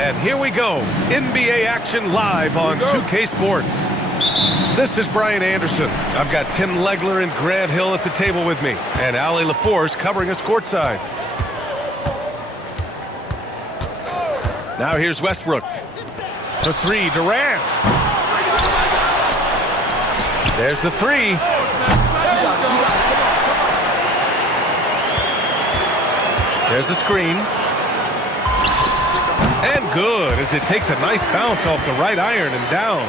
And here we go, NBA action live on 2K Sports. This is Brian Anderson. I've got Tim Legler and Grant Hill at the table with me, and Allie LaForce covering us courtside. Now here's Westbrook. For three, Durant. There's the three. There's the screen. And good, as it takes a nice bounce off the right iron and down.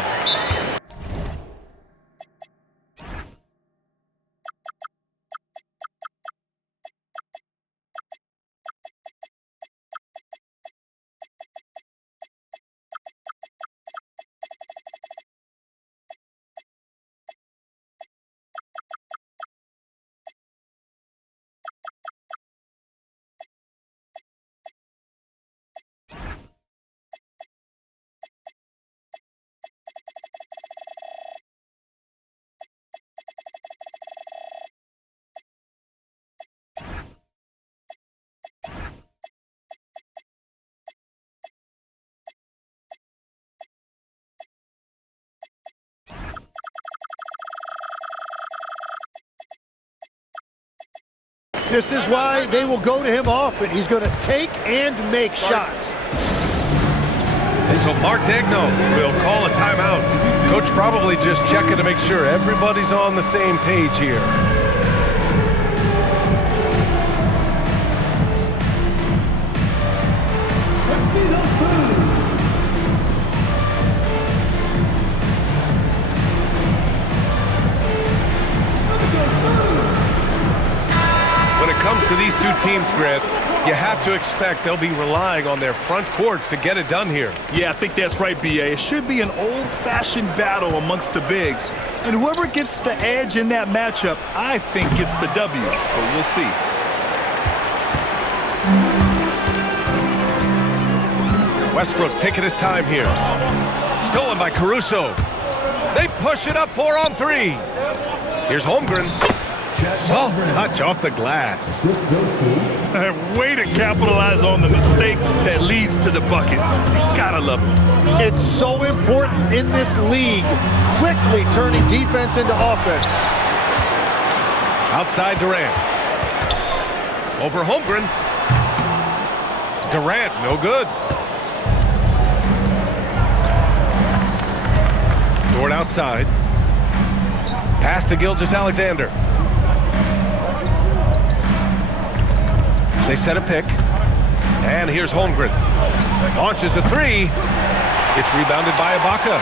This is why they will go to him often. He's going to take and make shots. And so Mark Daigneault will call a timeout. Coach probably just checking to make sure everybody's on the same page here. Let's see those moves. When it comes to these two teams, Grant, you have to expect they'll be relying on their front courts to get it done here. Yeah, I think that's right, B.A. It should be an old-fashioned battle amongst the bigs. And whoever gets the edge in that matchup, I think gets the W. But we'll see. Westbrook taking his time here. Stolen by Caruso. They push it up 4-on-3. Here's Holmgren. Soft touch off the glass. Way to capitalize on the mistake that leads to the bucket. You gotta love it. It's so important in this league, quickly turning defense into offense. Outside Durant. Over Holmgren. Durant, no good. it outside. Pass to Gilgeous-Alexander. They set a pick. And here's Holmgren. Launches a three. It's rebounded by Ibaka.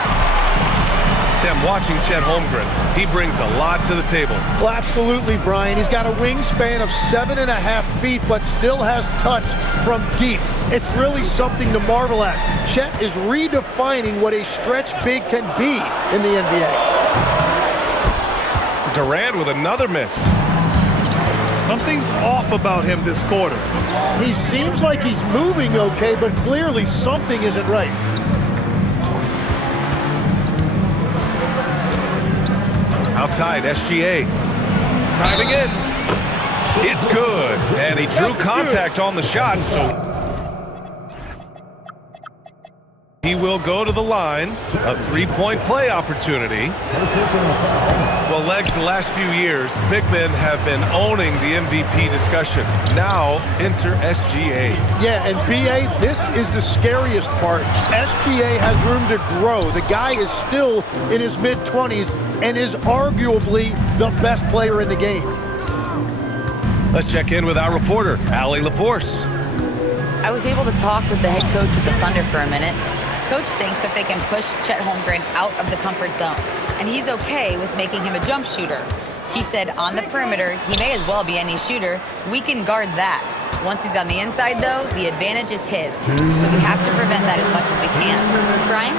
Tim, watching Chet Holmgren, he brings a lot to the table. Well, absolutely, Brian. He's got a wingspan of 7.5 feet, but still has touch from deep. It's really something to marvel at. Chet is redefining what a stretch big can be in the NBA. Durant with another miss. Something's off about him this quarter. He seems like he's moving okay, but clearly something isn't right. Outside, SGA. Driving in. It's good. And he drew contact on the shot, so he will go to the line. A three-point play opportunity. Well, Legs, the last few years, big men have been owning the MVP discussion. Now, enter SGA. Yeah, and BA, this is the scariest part. SGA has room to grow. The guy is still in his mid-20s and is arguably the best player in the game. Let's check in with our reporter, Allie LaForce. I was able to talk with the head coach of the Thunder for a minute. Coach thinks that they can push Chet Holmgren out of the comfort zones, and he's okay with making him a jump shooter. He said on the perimeter, he may as well be any shooter. We can guard that. Once he's on the inside, though, the advantage is his. So we have to prevent that as much as we can. Brian?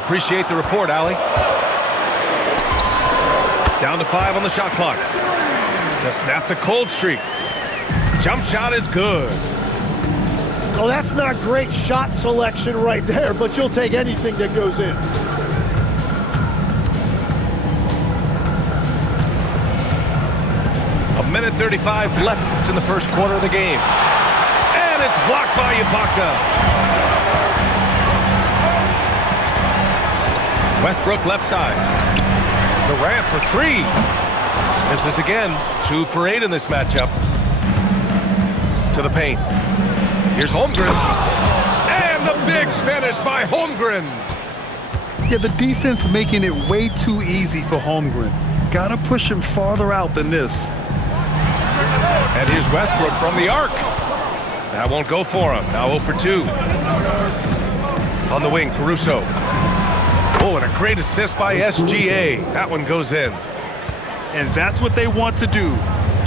Appreciate the report, Allie. Down to 5 on the shot clock. To snap the cold streak. Jump shot is good. Oh, that's not great shot selection right there, but you'll take anything that goes in. A minute 35 left in the first quarter of the game. And it's blocked by Ibaka. Westbrook left side. Durant for three. Misses again. 2 for 8 in this matchup. To the paint. Here's Holmgren. And the big finish by Holmgren. Yeah, the defense making it way too easy for Holmgren. Gotta push him farther out than this. And here's Westbrook from the arc. That won't go for him. Now 0 for 2. On the wing, Caruso. Oh, and a great assist by SGA. That one goes in. And that's what they want to do.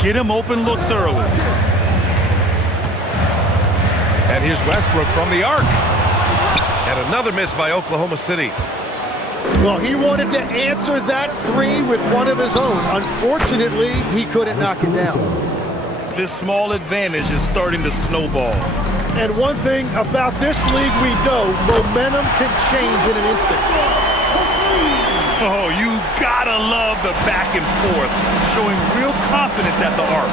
Get him open looks early. And here's Westbrook from the arc. And another miss by Oklahoma City. Well, he wanted to answer that three with one of his own. Unfortunately, he couldn't knock it down. This small advantage is starting to snowball. And one thing about this league we know, momentum can change in an instant. Oh, you gotta love the back and forth, showing real confidence at the arc.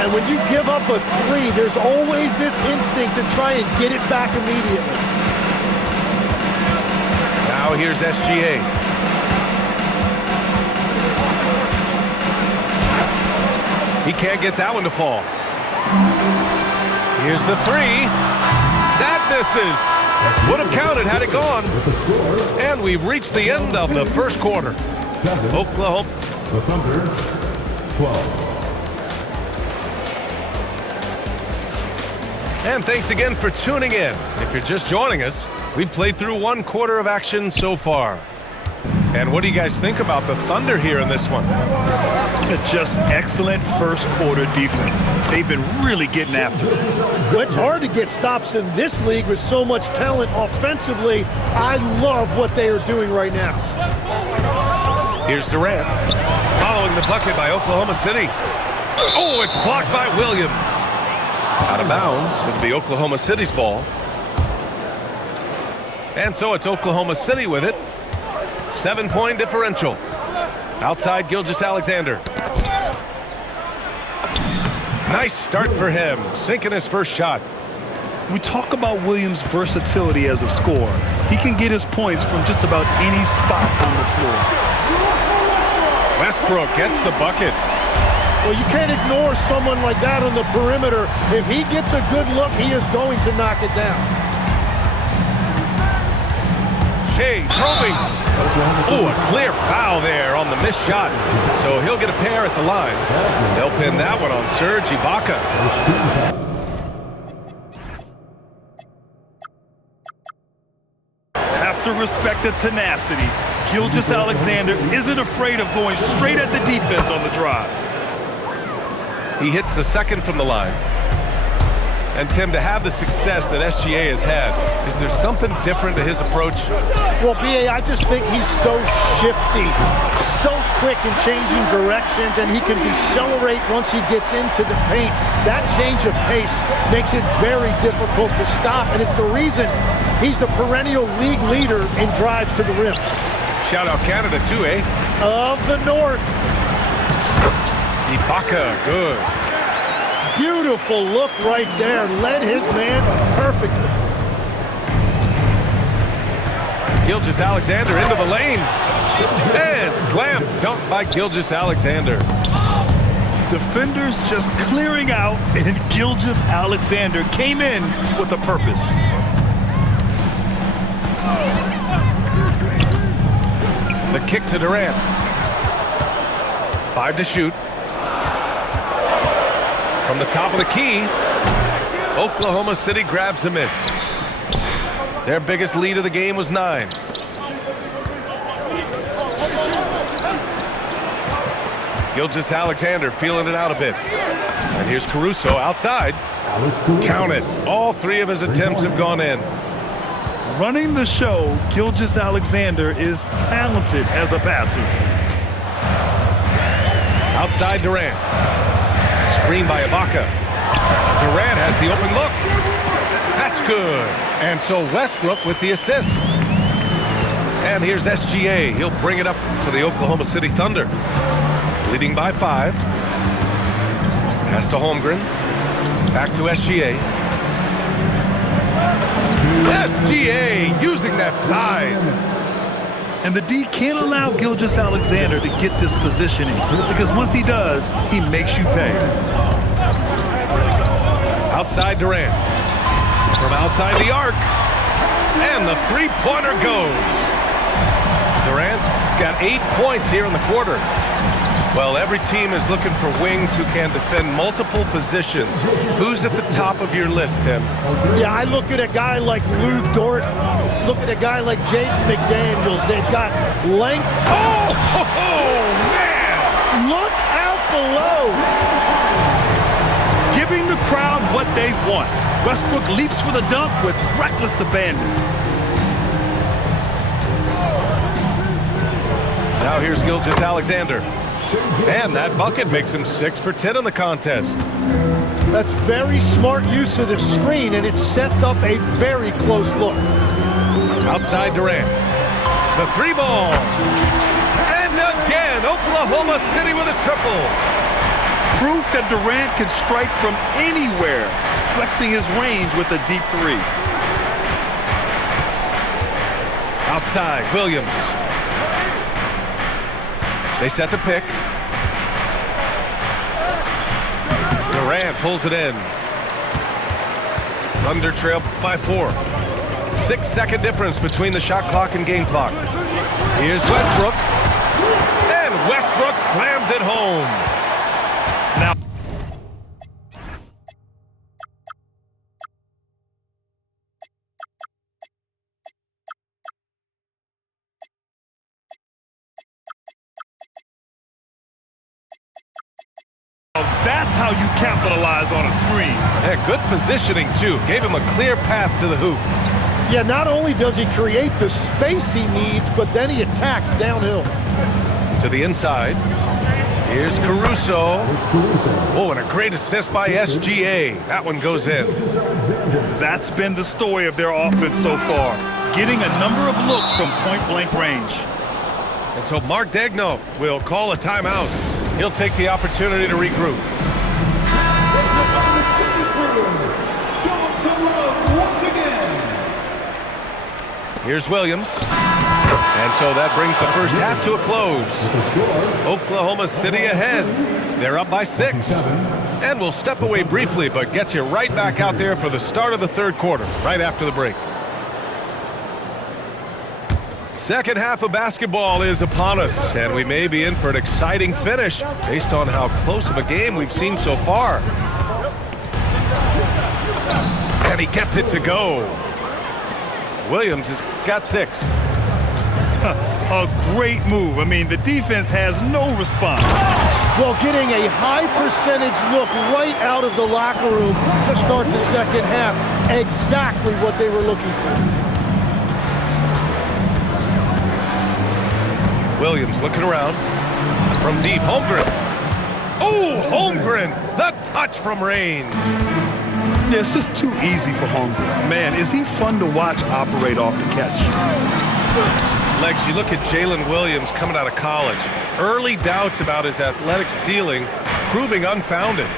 And when you give up a three, there's always this instinct to try and get it back immediately. Now here's SGA. He can't get that one to fall. Here's the three. That misses. Would have counted had it gone. And we've reached the end of the first quarter. Oklahoma. The Thunder, 12. And thanks again for tuning in. If you're just joining us, we've played through 1 quarter of action so far. And what do you guys think about the Thunder here in this one? Just excellent first quarter defense. They've been really getting after it. Well, it's hard to get stops in this league with so much talent offensively. I love what they are doing right now. Here's Durant. Following the bucket by Oklahoma City. Oh, it's blocked by Williams. Out of bounds. It'll be Oklahoma City's ball. And so it's Oklahoma City with it. 7-point differential. Outside Gilgeous-Alexander. Nice start for him, sinking his first shot. We talk about Williams' versatility as a scorer. He can get his points from just about any spot on the floor. Westbrook gets the bucket. Well, you can't ignore someone like that on the perimeter. If he gets a good look, he is going to knock it down. SGA probing. Oh, a clear foul there on the missed shot. So he'll get a pair at the line. They'll pin that one on Serge Ibaka. Have to respect the tenacity. Gilgeous-Alexander isn't afraid of going straight at the defense on the drive. He hits the second from the line. And Tim, to have the success that SGA has had, is there something different to his approach? Well, B.A., I just think he's so shifty, so quick in changing directions, and he can decelerate once he gets into the paint. That change of pace makes it very difficult to stop, and it's the reason he's the perennial league leader in drives to the rim. Shout out Canada too, eh? Of the North. Ibaka, good. Beautiful look right there. Led his man perfectly. Gilgeous-Alexander into the lane. And slam dunk by Gilgeous-Alexander. Defenders just clearing out, and Gilgeous-Alexander came in with a purpose. The kick to Durant. 5 to shoot. From the top of the key, Oklahoma City grabs a miss. Their biggest lead of the game was 9. Gilgeous-Alexander feeling it out a bit. And here's Caruso outside. Count it. All 3 of his attempts have gone in. Running the show, Gilgeous-Alexander is talented as a passer. Outside Durant. Screen by Ibaka. Durant has the open look. That's good. And so Westbrook with the assist. And here's SGA. He'll bring it up for the Oklahoma City Thunder. Leading by 5. Pass to Holmgren. Back to SGA. SGA using that size. And the D can't allow Gilgeous-Alexander to get this positioning, because once he does, he makes you pay. Outside Durant. From outside the arc. And the three-pointer goes. Durant's got 8 points here in the quarter. Well, every team is looking for wings who can defend multiple positions. Who's at the top of your list, Tim? Yeah, I look at a guy like Lou Dort. Look at a guy like Jaden McDaniels. They've got length. Oh, man! Look out below. Giving the crowd what they want. Westbrook leaps for the dunk with reckless abandon. Now here's Gilgeous-Alexander. And that bucket makes him 6 for 10 in the contest. That's very smart use of the screen, and it sets up a very close look. Outside Durant. The 3-ball. And again, Oklahoma City with a triple. Proof that Durant can strike from anywhere, flexing his range with a deep 3. Outside, Williams. They set the pick. Durant pulls it in. Thunder trail by 4. 6-second difference between the shot clock and game clock. Here's Westbrook. And Westbrook slams it home. Now, that's how you capitalize on a screen. Yeah, good positioning, too. Gave him a clear path to the hoop. Yeah, not only does he create the space he needs, but then he attacks downhill. To the inside. Here's Caruso. Oh, and a great assist by SGA. That one goes in. That's been the story of their offense so far, getting a number of looks from point-blank range. And so Mark Daigneault will call a timeout. He'll take the opportunity to regroup. Here's Williams. And so that brings the first half to a close. Oklahoma City ahead. They're up by 6. And we'll step away briefly, but get you right back out there for the start of the third quarter, right after the break. Second half of basketball is upon us, and we may be in for an exciting finish based on how close of a game we've seen so far. And he gets it to go. Williams has got 6. A great move. I mean, the defense has no response. Well, getting a high percentage look right out of the locker room to start the second half. Exactly what they were looking for. Williams looking around. From deep, Holmgren. Oh, Holmgren! The touch from range. Yeah, it's just too easy for Holmgren. Man, is he fun to watch operate off the catch. Legs, you look at Jalen Williams coming out of college. Early doubts about his athletic ceiling proving unfounded.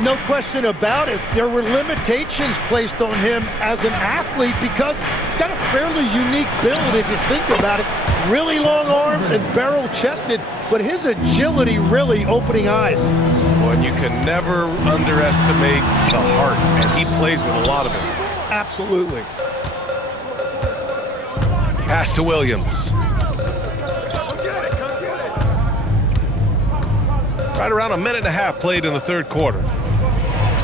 No question about it. There were limitations placed on him as an athlete because he's got a fairly unique build if you think about it. Really long arms and barrel-chested, but his agility really opening eyes. Well, and you can never underestimate the heart, and he plays with a lot of it. Absolutely. Pass to Williams. Right around a minute and a half played in the third quarter.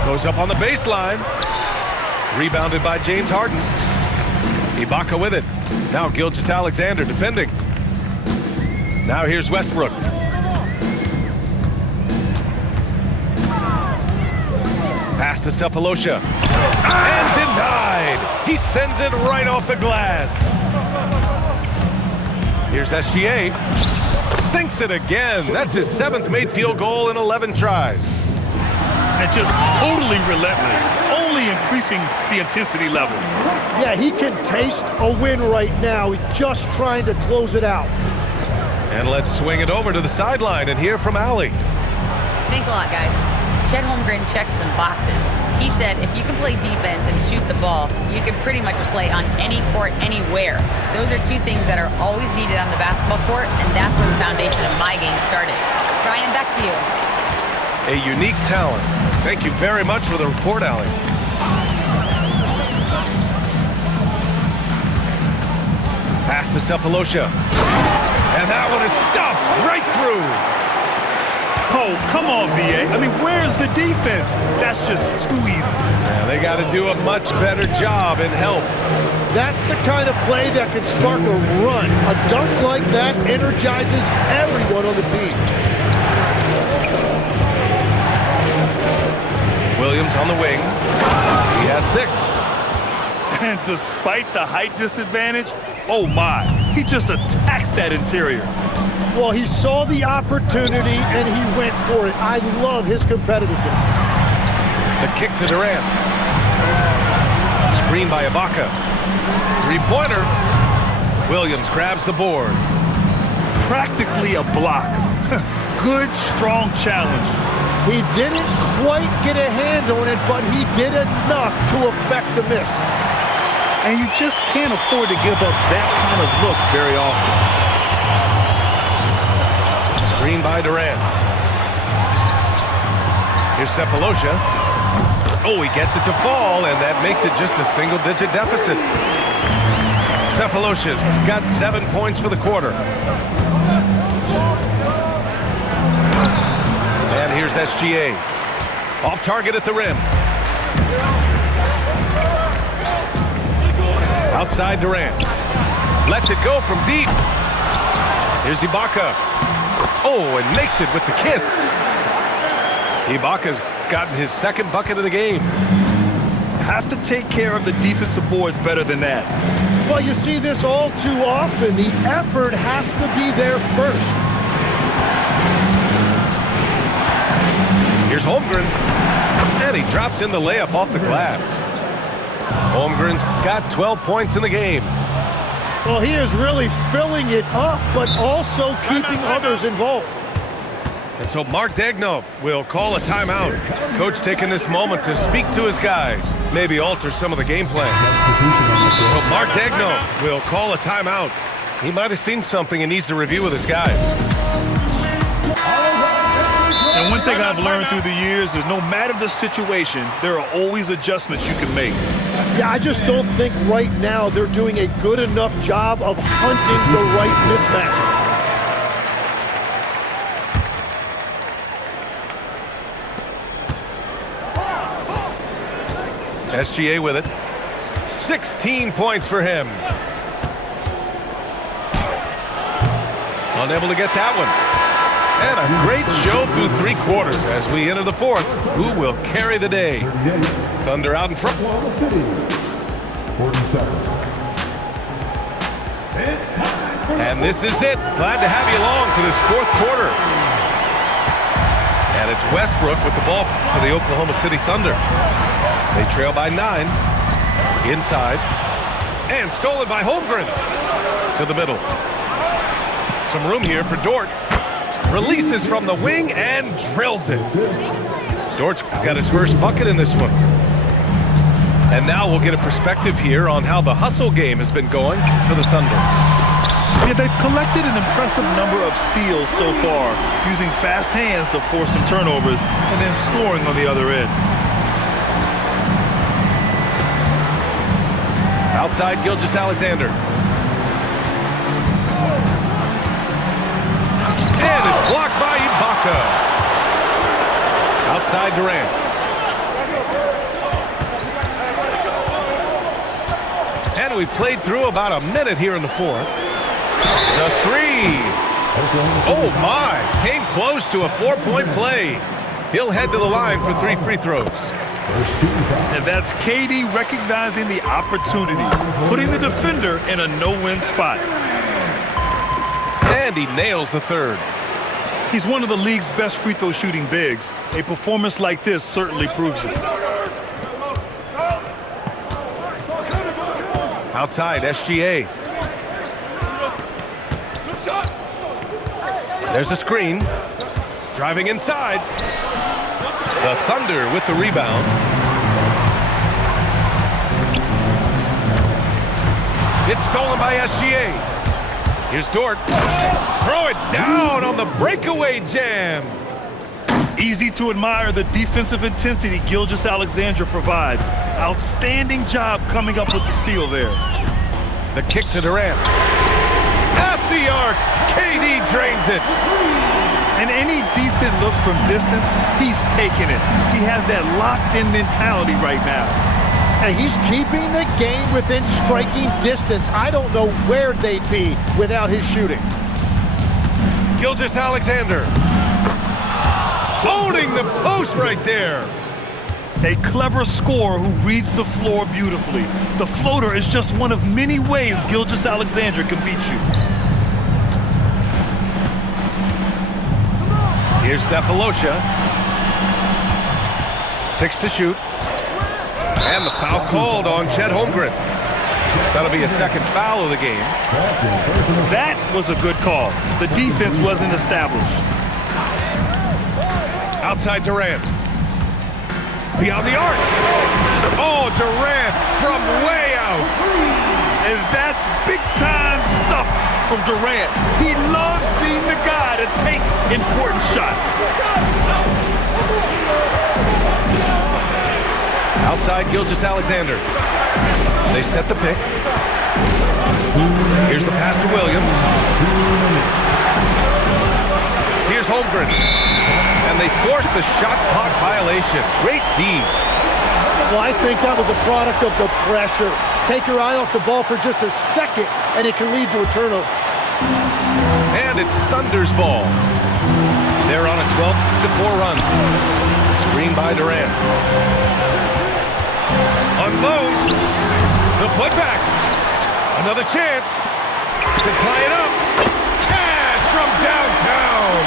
Goes up on the baseline. Rebounded by James Harden. Ibaka with it. Now Gilgeous-Alexander defending. Now here's Westbrook. Pass to Sefolosha. And denied. He sends it right off the glass. Here's SGA. Sinks it again. That's his 7th made field goal in 11 tries. And just totally relentless, only increasing the intensity level. Yeah, he can taste a win right now. He's just trying to close it out. And let's swing it over to the sideline and hear from Allie. Thanks a lot, guys. Chet Holmgren checked some boxes. He said if you can play defense and shoot the ball, you can pretty much play on any court, anywhere. Those are 2 things that are always needed on the basketball court, and that's where the foundation of my game started. Brian, back to you. A unique talent. Thank you very much for the report, Allie. Pass to Sefolosha. And that one is stuffed right through. Oh, come on, B.A. I mean, where's the defense? That's just too easy. Yeah, they got to do a much better job in help. That's the kind of play that can spark a run. A dunk like that energizes everyone on the team. Williams on the wing. He has 6. And despite the height disadvantage, oh my, he just attacks that interior. Well, he saw the opportunity and he went for it. I love his competitiveness. The kick to Durant. Screen by Ibaka. 3-pointer. Williams grabs the board. Practically a block. Good, strong challenge. He didn't quite get a hand on it, but he did enough to affect the miss. And you just can't afford to give up that kind of look very often. Screen by Durant. Here's Sefolosha. Oh, he gets it to fall, and that makes it just a single-digit deficit. Sefolosha's got 7 points for the quarter. And here's SGA. Off target at the rim. Outside Durant. Lets it go from deep. Here's Ibaka. Oh, and makes it with the kiss. Ibaka's gotten his 2nd bucket of the game. Have to take care of the defensive boards better than that. Well, you see this all too often. The effort has to be there first. Here's Holmgren. And he drops in the layup off the glass. Holmgren's got 12 points in the game. Well, he is really filling it up, but also keeping others involved. And so Mark Daigneault will call a timeout. Coach taking this moment to speak to his guys, maybe alter some of the game plan. So Mark Daigneault will call a timeout. He might have seen something and needs to review with his guys. And one thing I've learned through the years is no matter the situation, there are always adjustments you can make. Yeah, I just don't think right now they're doing a good enough job of hunting the right mismatch. SGA with it. 16 points for him. Unable to get that one. And a great show through 3 quarters as we enter the 4th. Who will carry the day? Thunder out in front. Oklahoma City, 47. And this is it. Glad to have you along for this 4th quarter. And it's Westbrook with the ball for the Oklahoma City Thunder. They trail by 9. Inside. And stolen by Holmgren. To the middle. Some room here for Dort. Releases from the wing and drills it. Dort's got his first bucket in this one. And now we'll get a perspective here on how the hustle game has been going for the Thunder. Yeah, they've collected an impressive number of steals so far, using fast hands to force some turnovers and then scoring on the other end. Outside Gilgeous-Alexander. And it's blocked by Ibaka. Outside Durant. And we played through about a minute here in the 4th. The 3. Oh my, came close to a 4-point play. He'll head to the line for 3 free throws. And that's KD recognizing the opportunity, putting the defender in a no-win spot. And he nails the 3rd. He's one of the league's best free throw shooting bigs. A performance like this certainly proves it. Outside, SGA. There's a screen. Driving inside. The Thunder with the rebound. It's stolen by SGA. Here's Dort. Throw it down on the breakaway jam. Easy to admire the defensive intensity Gilgeous-Alexander provides. Outstanding job coming up with the steal there. The kick to Durant. At the arc, KD drains it. And any decent look from distance, he's taking it. He has that locked-in mentality right now. And he's keeping the game within striking distance. I don't know where they'd be without his shooting. Gilgeous-Alexander. Holding the post right there. A clever scorer who reads the floor beautifully. The floater is just one of many ways Gilgeous-Alexander can beat you. Here's Cephalosha. 6 to shoot. And the foul called on Chet Holmgren. That'll be a 2nd foul of the game. That was a good call. The defense wasn't established. Outside Durant. Beyond the arc. Oh, Durant from way out. And that's big-time stuff from Durant. He loves being the guy to take important shots. Outside Gilgeous-Alexander. They set the pick. Here's the pass to Williams. Here's Holmgren. And they forced the shot clock violation. Great D. Well, I think that was a product of the pressure. Take your eye off the ball for just a second, and it can lead to a turnover. And it's Thunder's ball. They're on a 12-4 run. Screen by Durant. Unloads. The putback. Another chance to tie it up. Cash from downtown.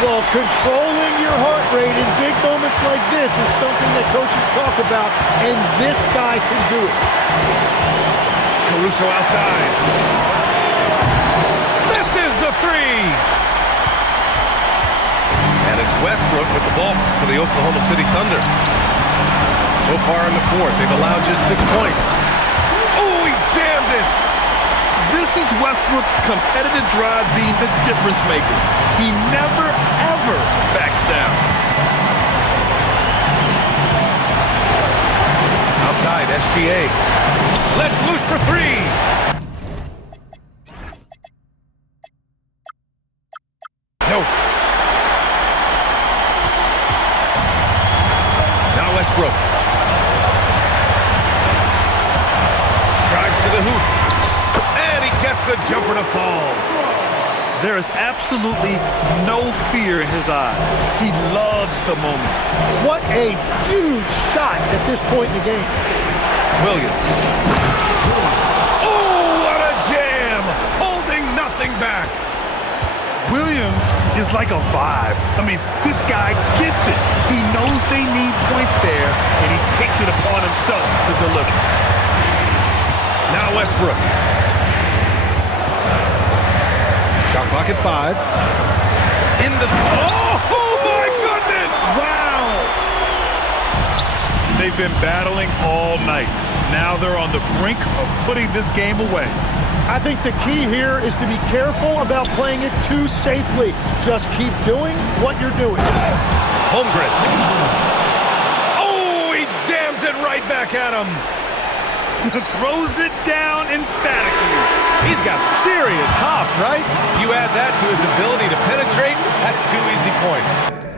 Well, controlling your heart rate in big moments like this is something that coaches talk about, and this guy can do it. Caruso outside. This is the 3. And it's Westbrook with the ball for the Oklahoma City Thunder. So far in the 4th, they've allowed just 6 points. Oh, he jammed it. This is Westbrook's competitive drive being the difference maker. He never, ever backs down. inside SGA. Let's loose for three. No. Now Westbrook. Drives to the hoop. And he gets the jumper to fall. There is absolutely no fear in his eyes. He loves the moment. What a huge shot at this point in the game. Williams. Oh, what a jam! Holding nothing back. Williams is like a vibe. I mean, this guy gets it. He knows they need points there, and he takes it upon himself to deliver. Now Westbrook. Shot clock at 5. In the... Oh, my goodness! Wow! They've been battling all night. Now they're on the brink of putting this game away. I think the key here is to be careful about playing it too safely. Just keep doing what you're doing. Holmgren. Oh, he jams it right back at him. Throws it down emphatically. He's got serious hops, right? You add that to his ability to penetrate, that's 2 easy points.